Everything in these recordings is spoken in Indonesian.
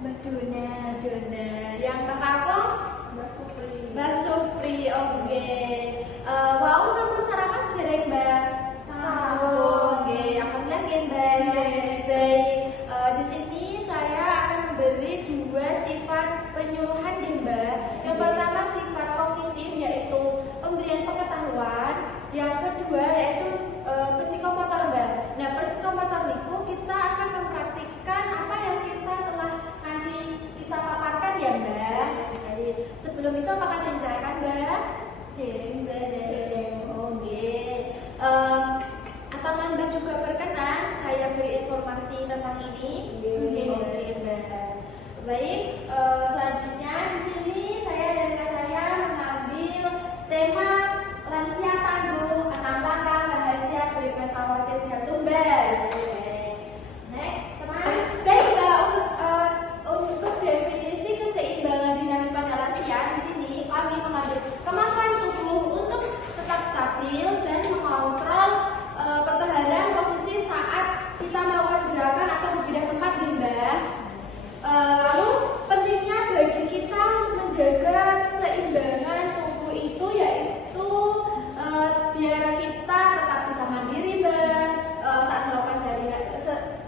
Mbak Dona, Dona. Yang kakak aku? Mbak Supri. Mbak Supri, oke. Wow, sampun sarapan sekarang Mbak? Oke. Alhamdulillah ya Mbak. Baik. Di sini saya akan memberi dua sifat penyuluhan ya Mbak. Yang pertama sifat kognitif yaitu pemberian pengetahuan. Yang kedua yaitu psikomotor Mbak. Nah, psikomotor niku kita akan mempraktikkan apa yang kita telah nanti kita paparkan ya Mbak. Jadi sebelum itu apakah ditanyakan Mbak? Dereng Mbak. Oke. Apakah Mbak juga berkenan saya beri informasi tentang ini? Oke Mbak. Baik, selanjutnya di sini saya mengambil tema lansia tangguh 6 langkah rahasia bebas khawatir jantung Mbak. Next, teman. Baik Mbak, untuk definisi keseimbangan dinamis pada lansia di sini kami mengambil kemampuan tubuh untuk tetap stabil dan mengontrol pertahanan posisi saat kita melakukan gerakan atau berpindah tempat nih Mbak. Lalu pentingnya bagi kita menjaga keseimbangan tubuh itu yaitu biar kita tetap bisa mandiri Mbak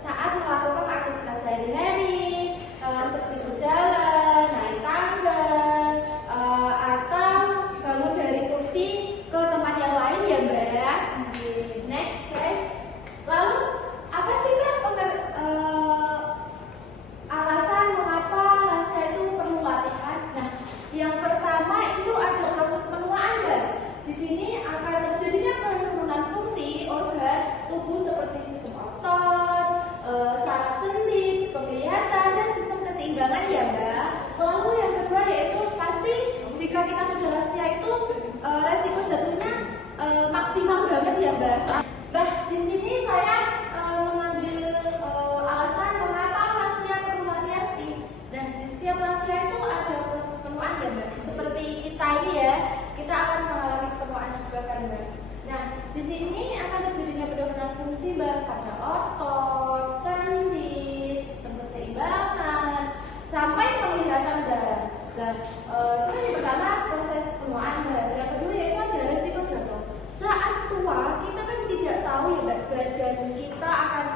saat melakukan aktivitas sehari-hari seperti berjalan, naik tangga, atau bangun dari kursi ke tempat yang lain ya Mbak. Next guys. Lalu apa sih Mbak alasan mengapa lansia itu perlu latihan? Nah, yang pertama itu ada proses penuaan Mbak. Di sini akan terjadinya penurunan fungsi organ tubuh seperti sistem otot, saraf sendi, penglihatan, dan sistem keseimbangan ya Mbak. Lalu yang kedua yaitu pasti jika kita sudah lansia itu resiko jatuhnya maksimal banget ya Mbak. Mbak, di sini saya mengambil alasan mengapa lansia perlu latihan sih. Nah, di setiap lansia itu ada proses penuaan ya Mbak. Seperti kita ini ya, kita akan mengalami penuaan juga kan Mbak. Nah, di sini akan terjadinya penurunan fungsi Mbak pada otot, sendi, sistem keseimbangan, sampai penglihatan Mbak. Nah, itu yang pertama proses penuaan Mbak. Yang kedua yaitu ada resiko jatuh. Saat tua kita kan tidak tahu ya Mbak, badan kita akan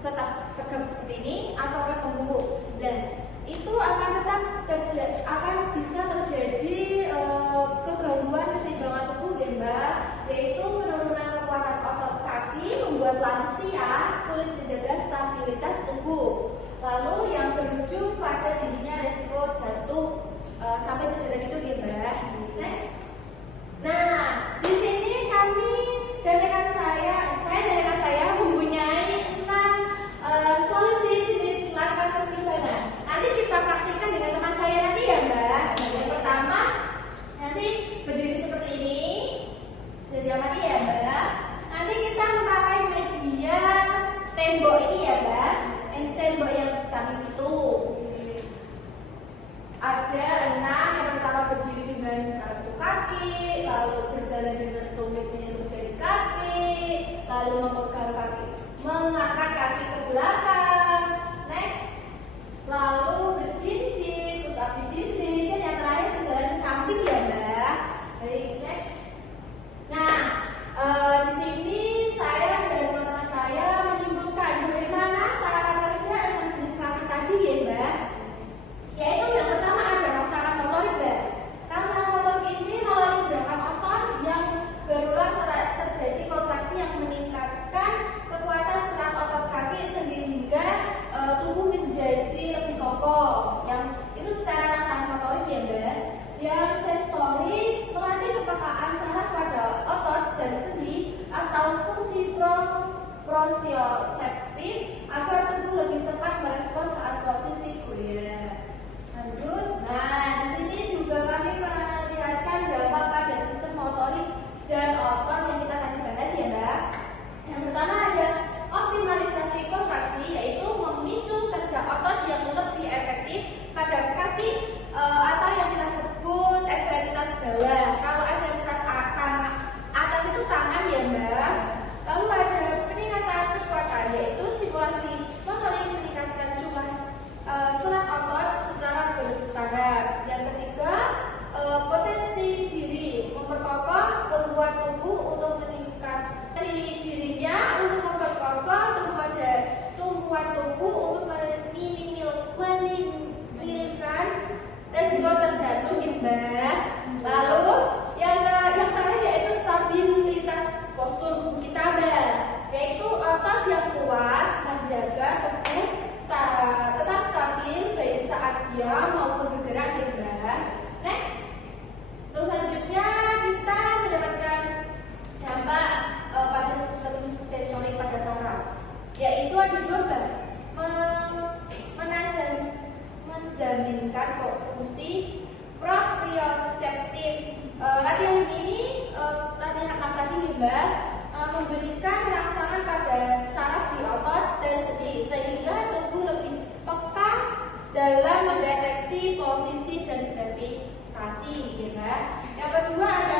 tetap tegap seperti ini atau akan membungkuk. Dan itu akan bisa terjadi kegangguan keseimbangan tubuh ya Mbak, yaitu penurunan kekuatan otot kaki membuat lansia sulit menjaga stabilitas tubuh. Lalu yang berujung pada tingginya resiko jatuh sampai cedera gitu ya Mbak. Next. Nah, di sini kami dan rekan saya dan rekan saya mempunyai 6 solusi jenis langkah keseimbangan. Nanti kita praktikkan dengan teman saya nanti ya Mbak. Nah, yang pertama nanti berdiri seperti ini, jadi amati ya Mbak. Nanti kita memakai media tembok ini ya Mbak. Tembok yang di samping situ. Ada 6. Yang pertama berdiri dengan satu kaki, lalu berjalan dengan tumit menyentuh jari kaki, lalu memegang kaki, mengangkat kaki ke belakang. Next. Lalu bercincin, terus api dinding, dan yang terakhir berjalan ke samping ya Mbak. Baik, next. Nah, di sini saya dan teman-teman saya menyimpulkan bagaimana cara kerja dengan jenis kaki tadi ya Mbak. Yaitu yang pertama ada rangsangan motorik Mbak. Rangsangan motorik ini melalui gerakan otot yang berulang terjadi kontraksi yang meningkatkan kekuatan serat otot kaki sehingga tubuh menjadi lebih kokoh kedua menjaminkan fungsi proprioseptif. Latihan ini latihan apa tadi nih Mbak? Memberikan rangsangan pada saraf di otot dan sendi sehingga tubuh lebih peka dalam mendeteksi posisi dan gravitasi, ya. Yang kedua ada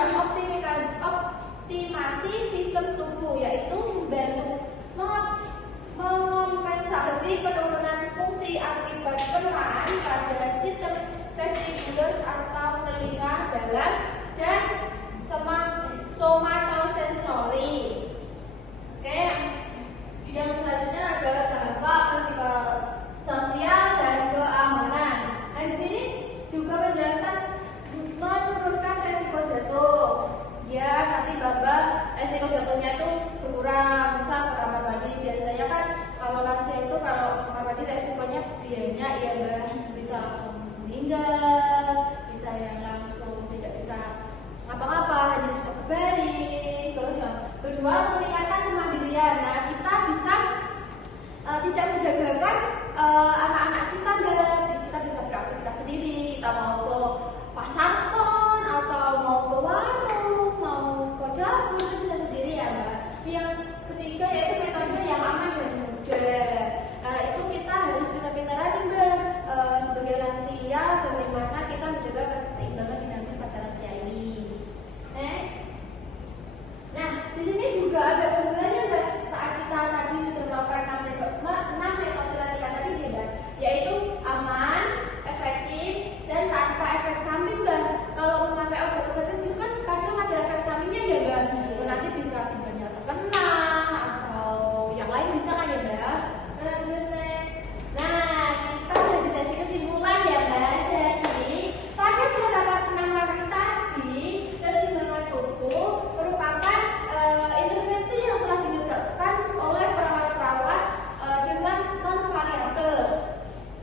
optimasi sistem tubuh, yaitu membantu mengompensasi penurunan fungsi akibat penuaan pada sistem vestibular atau telinga dalam dan somatosensori. Oke, yang selanjutnya ada dampak psikososial dan keamanan. Nah, di sini juga penjelasan menurunkan resiko jatuh. Ya, nanti Bapak resiko jatuhnya itu berkurang. Misal ke kamar mandi, biasanya kan kalau lansia itu kalau ke kamar mandi resikonya banyak ya Mbak, bisa langsung meninggal, bisa yang langsung tidak bisa ngapa-ngapa, hanya bisa berbaring. Terus yang kedua meningkatkan kemandirian. Nah, kita bisa tidak menjagakan anak-anak kita Mbak. Kita bisa beraktivitas sendiri, kita mau ke pasar pon atau mau ke warung, mau ke dapur, itu bisa sendiri ya Mbak. Yang ketiga yaitu metode yang aman dan mudah. Nah, itu kita harus pintar-pintaran nih Mbak, sebagai lansia bagaimana kita menjaga keseimbangan dinamis pada lansia ini. Next. Nah, di sini juga ada keunggulannya Mbak saat kita tadi sudah melakukan 6 metode latihan tadi nih Mbak, yaitu aman, efektif, dan tanpa efek samping Mbak. Kalau memakai obat-obatan itu kan kadang ada efek sampingnya ya Mbak. Nanti bisa ginjalnya terkena atau yang lain bisa kan ya Mbak. Lanjut next. Nah, kita sudah di sesi kesimpulan ya Mbak. Jadi pada beberapa penampilan tadi, keseimbangan tubuh merupakan intervensi yang telah dilakukan oleh perawat-perawat dengan non-variabel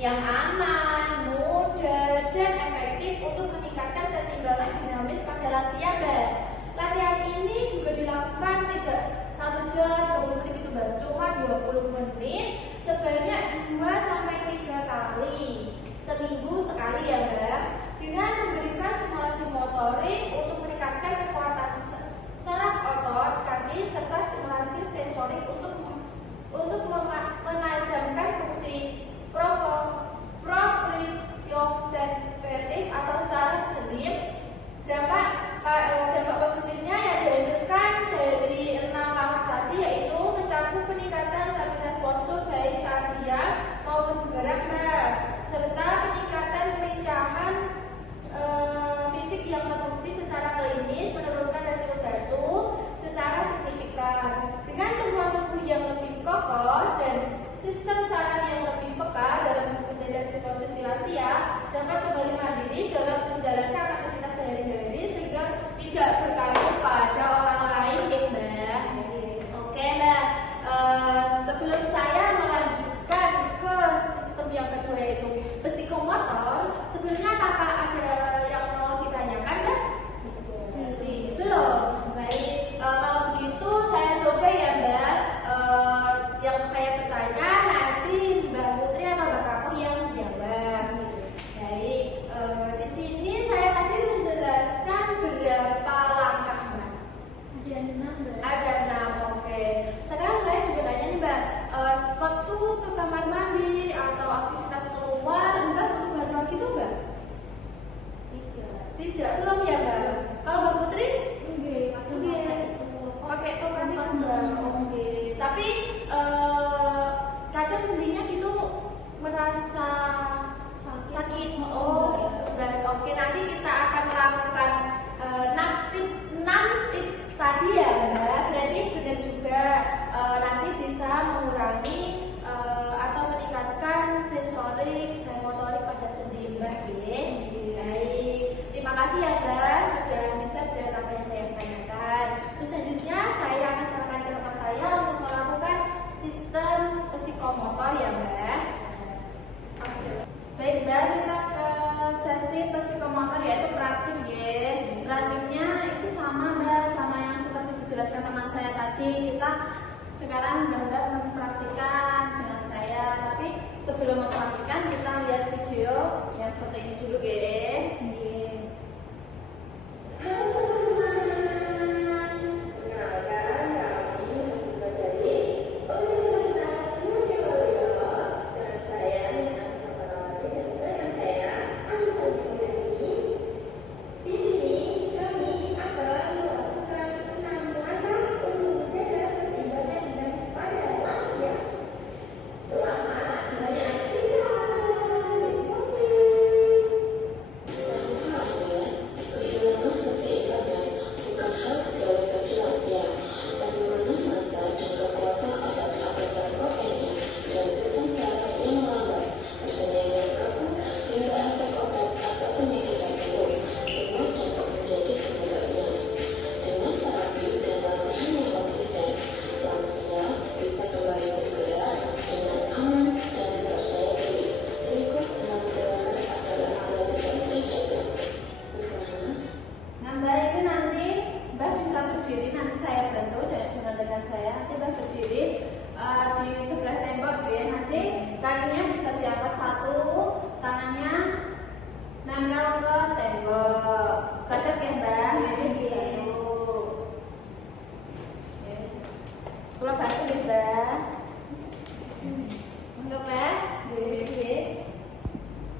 yang aman, mudah, dan efektif untuk meningkatkan keseimbangan dinamis pada lansia Mbak. Latihan ini juga dilakukan tidak 1 jam 20 menit itu Mbak, cuma 20 menit sebanyak 2-3 kali seminggu sekali ya Mbak, dengan memberikan stimulasi motorik untuk meningkatkan kekuatan saraf otot kaki serta stimulasi sensorik untuk menajamkan fungsi proprioseptif atau saraf sendi. Dampak positifnya yang dihasilkan dari 6 langkah tadi yaitu mencakup peningkatan stabilitas postur baik saat diam maupun bergerak Mbak, serta peningkatan kelincahan fisik yang terbukti secara klinis menurunkan resiko jatuh secara signifikan. Dengan tumbuhan tubuh yang lebih kokoh dan sistem saraf yang lebih peka dalam mendeteksi posisi lansia, dapat kembali mandiri dalam menjalankan aktivitas sehari-hari sehingga tidak bergantung pada orang lain ya Mbak. Oke Mbak, sebelum saya melanjutkan ke sistem yang kedua yaitu psikomotor, sebenarnya apakah ada yang mau ditanyakan Mbak? Belum. Baik, kalau begitu saya coba ya Mbak, yang saya bertanya nanti Mbak Putri atau Mbak Kamu yang jawab. Baik, di sini saya tadi menjelaskan berapa langkah Mbak? Ada 6 Mbak. Ada 6, oke. Sekarang saya juga tanya nih Mbak, waktu ke kamar mandi atau aktivitas keluar Mbak butuh bantuan gitu Mbak? Tidak, belum ya Mbak. Kalau Mbak Putri? Enggak. Pakai tokat itu Mbak. Oke. Tapi kadang sendinya gitu merasa sakit. Oh gitu Mbak. Oke, nanti kita akan melakukan 6 tips tadi ya Mbak. Berarti benar juga nanti bisa mengurangi atau meningkatkan sensorik dan motorik pada sendi Mbak. Baik, terima kasih ya Mbak sudah bisa menjawab apa yang saya tanyakan. Terus selanjutnya saya akan serahkan ke teman saya untuk melakukan sistem psikomotor ya Mbak. Oke. Baik Mbak, kita ke sesi psikomotor yaitu praktik ya. Praktiknya itu sama Mbak, sama yang seperti dijelaskan teman saya tadi. Kita sekarang Mbak mempraktikkan dengan saya. Tapi sebelum mempraktikkan kita lihat video yang satu ini dulu, guys.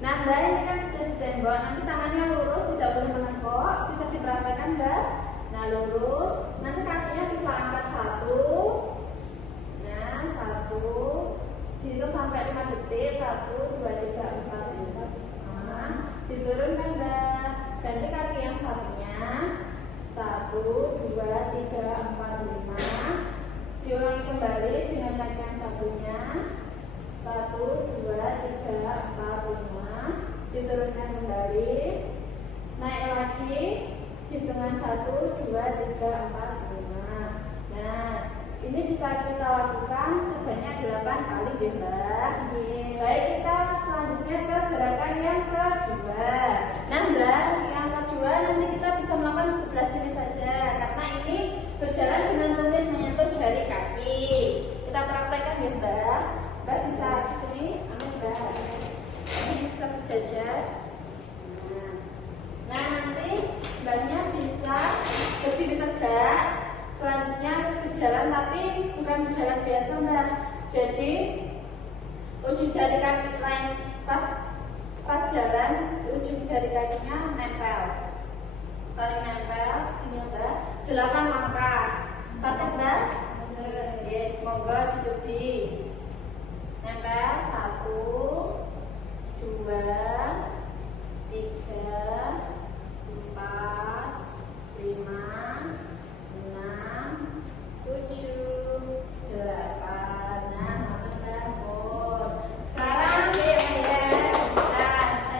Nah, Mbak, ini kan sudah di tembok. Nanti tangannya lurus, tidak boleh menengok. Bisa diperhatikan, Mbak. Nah, lurus. Nanti kakinya bisa angkat satu. Nah, satu. Dihitung sampai 5 detik. 1, 2, 3, 4, 5. Nah, diturunkan, Mbak. Ganti kaki yang satunya. 1, 2, 3, 4, 5. Diulangi kembali dengan kaki yang satunya. 1, 2, 3, 4, 5. Diturunkan kembali. Naik lagi. Hitungan 1, 2, 3, 4, 5. Nah, ini bisa kita lakukan sebanyak 8 kali, ya, Mbak. Baik, kita selanjutnya ke gerakan yang kedua. Nah, Mbak, yang kedua nanti kita bisa melakukan di sebelah sini saja, karena ini berjalan dengan tumit menyentuh jari kaki. Kita praktekkan, ya, Mbak. Mbak bisa ke sini, amin, Mbak. Ini bisa berjajar. Nah, nanti Mbaknya bisa berdiri tegak. Selanjutnya berjalan, tapi bukan berjalan biasa, Mbak. Jadi ujung jari kaki lain pas jalan, ujung jari kakinya nempel, saling nempel. Ini, Mbak. 8 langkah. Satu, Mbak. Oke, monggo dicobi. Nempel 1, 2, 3, 4, 5, 6, 7, 8. Nah, bangun. Sekarang ya,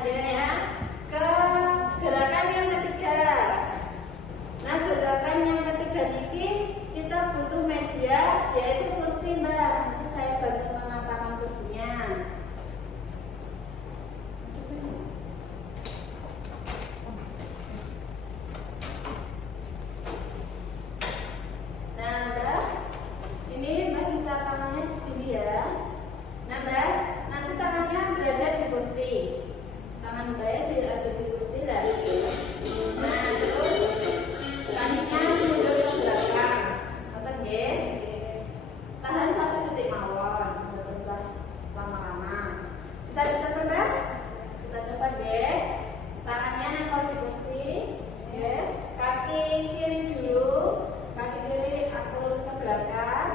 ya, ke gerakan yang ketiga. Nah, gerakan yang ketiga ini kita butuh media, yaitu kursi, Mbak. Nanti saya bantu mengatakan kursinya. Nah, Mbak, ini Mbak bisa tangannya di sini, ya. Nah, Mbak, nanti tangannya berada di kursi. Tangan Mbak ada di kursi dari sini. Nah, terus kakinya mundur ke belakang. Nonton, ya. Tahan 1 detik mawon, nggak usah lama-lama. Bisa dicoba, Mbak? Kita coba, ya. Tangannya nempel di kursi, ya. Kaki kiri dulu, kaki kiri aku lurus ke belakang,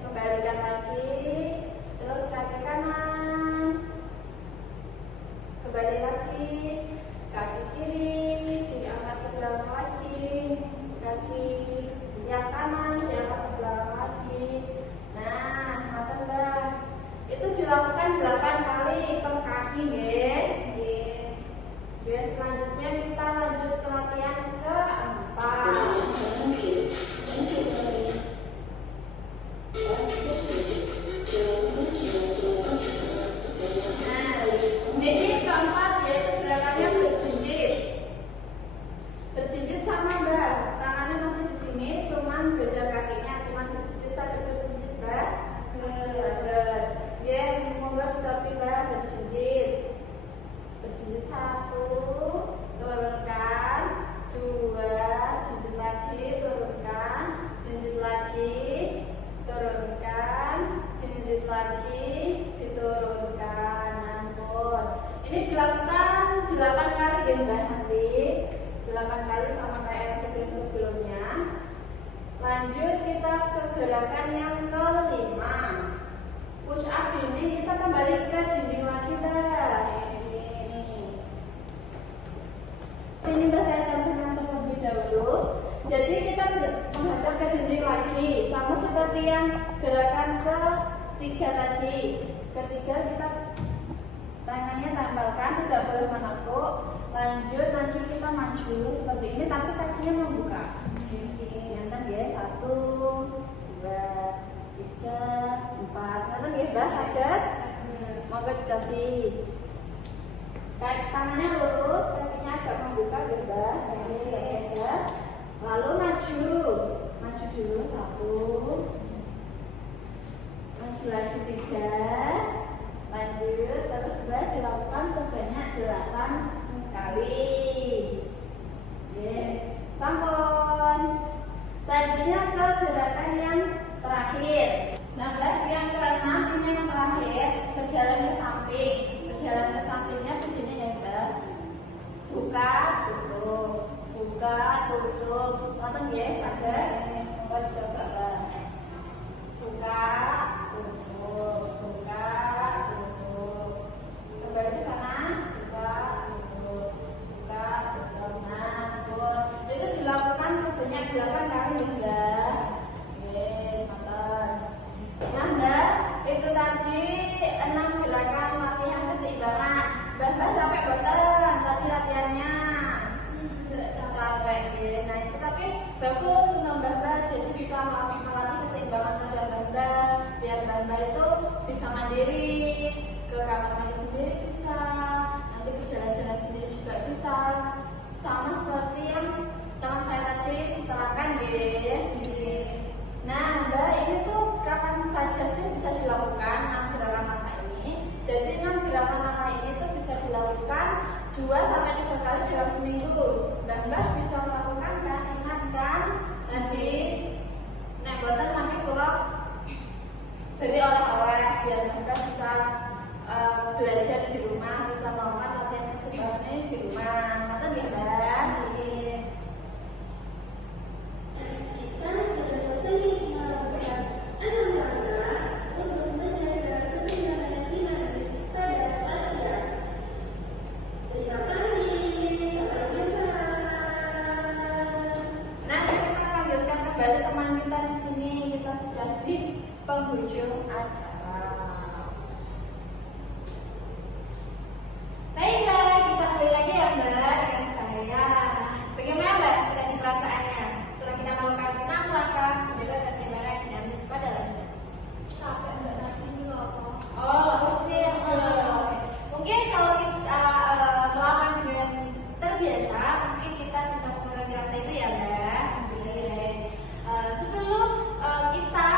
kembalikan lagi, terus kaki kanan, kembali lagi, kaki kiri diangkat ke belakang lagi, kaki yang kanan diangkat ke belakang lagi. Nah, mata, Mbak, itu dilakukan 8 kali per kaki, ya. Selanjutnya kita lanjut ke latihan keempat. Nah, ini keempat, yaitu gerakannya berjinjit. Berjinjit sama, Mbak. Tangannya masih di sini, cuman beda kakinya, cuman berjinjit saja, berjinjit Saged. Nggih, monggo dicobi Mbak berjinjit. Berjinjit 1, turunkan. 2, jinjit lagi, turunkan. Jinjit lagi, turunkan. Jinjit lagi, diturunkan. Ampun. Ini dilakukan 8 kali ya Mbak nanti. 8 kali sama kayak sebelum-sebelumnya. Lanjut kita ke gerakan yang kelima. Push up dinding, kita kembali ke dinding lagi Mbak. Ini Mbak saya contohkan terlebih dahulu. Jadi kita menghadap ke dinding lagi, sama seperti yang gerakan ketiga tadi. Ketiga kita tangannya tempelkan, tidak boleh menekuk. Lanjut kita maju seperti ini, tapi kakinya membuka. Nanti ya 1, 2, 3, 4. Nanti ya Mbak saged. Moga dicobi. Tangannya lurus, kakinya agak membuka ya Mbak. Lalu maju dulu 1, maju lagi 3. Lanjut, terus Mbak dilakukan sebanyak 8 kali. Sampun. Selanjutnya ke gerakan yang terakhir. Nah Mbak, yang keenam ini yang terakhir, berjalan ke samping. Berjalan ke sampingnya begini ya Mbak. Buka, tutup. Buka, tutup. Nonton ya, saged. Coba dicoba Mbak. Buka, tutup. Buka, tutup. Kembali ke sana. Buka, tutup. Buka, tutup. Nah, tutup. Itu dilakukan sebanyak 8 kali ya Mbak. Nonton. Nah Mbak, itu tadi 6 gerakan latihan keseimbangan. Mbak sampai boten tadi latihannya. Capek ya. Nah itu tapi bagus untuk Mbak, jadi bisa melatih keseimbangan pada Mbak, biar Mbak itu bisa mandiri, ke kamar mandi sendiri bisa, nanti berjalan-jalan sendiri juga bisa, sama seperti yang teman saya tadi terangkan ya. Nah Mbak, ini tuh kapan saja sih bisa dilakukan 6 gerakan langkah ini. Jadi 6 gerakan langkah ini tuh bisa dilakukan 2-3 kali dalam seminggu. Mbak bisa melakukan kan? Ingat kan? Nanti nek boten mami kula beri oleh-oleh biar Mbak bisa belajar di rumah, bisa melakukan latihan keseimbangan ini di rumah. Ngoten nggih Mbak? Kembali teman kita di sini, kita sudah di penghujung acara. Baik Mbak, kita kembali lagi ya Mbak dengan saya. Bagaimana Mbak tadi perasaannya setelah kita melakukan 6 langkah menjaga keseimbangan dinamis pada laser? Capek Mbak nanti ini loh. Oh, oke. Mungkin kalau kita melakukan dengan terbiasa, mungkin kita bisa mengurangi rasa itu ya Mbak. Sebelum kita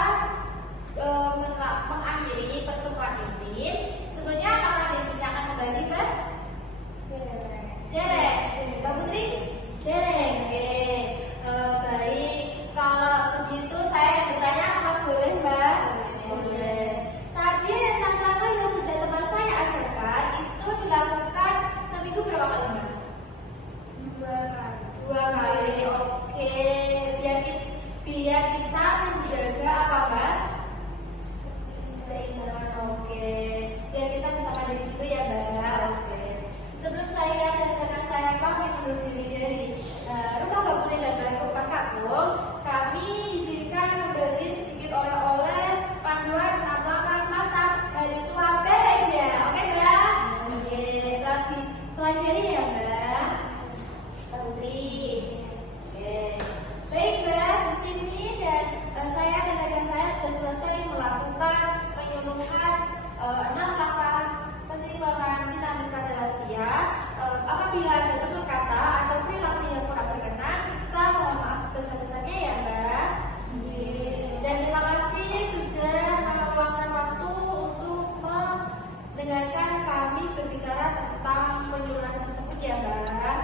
mendengarkan kami berbicara tentang penyuluhan tersebut ya Mbak.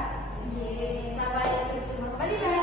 Sampai berjumpa kembali Mbak.